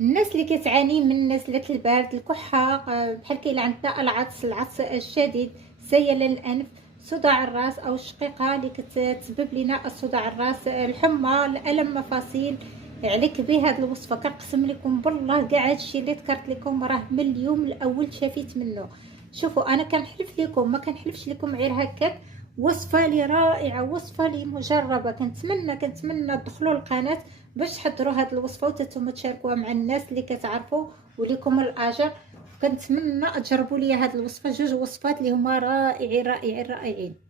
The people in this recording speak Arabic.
الناس اللي كتعاني من نزلة البرد، الكحة، بحال كاين عندنا العطس الشديد، سيل الأنف، صداع الراس أو الشقيقة اللي كتسبب لنا الصداع الراس، الحمى، الألم مفاصل. عليك بهاد الوصفة، كنقسم لكم بالله كاع هادشي اللي ذكرت لكم راه من اليوم الأول شفيت منه. شوفوا أنا كنحلف لكم، ما كنحلفش لكم غير هكاك، وصفة لي رائعة، وصفة لي مجربة. كنتمنى تدخلوا القناة باش تحضروا هاد الوصفه وتتم تشاركوها مع الناس اللي كتعرفوا وليكم الاجر. كنتمنى تجربوا لي هاد الوصفه، جوج وصفات اللي هما رائعين رائعين رائعين.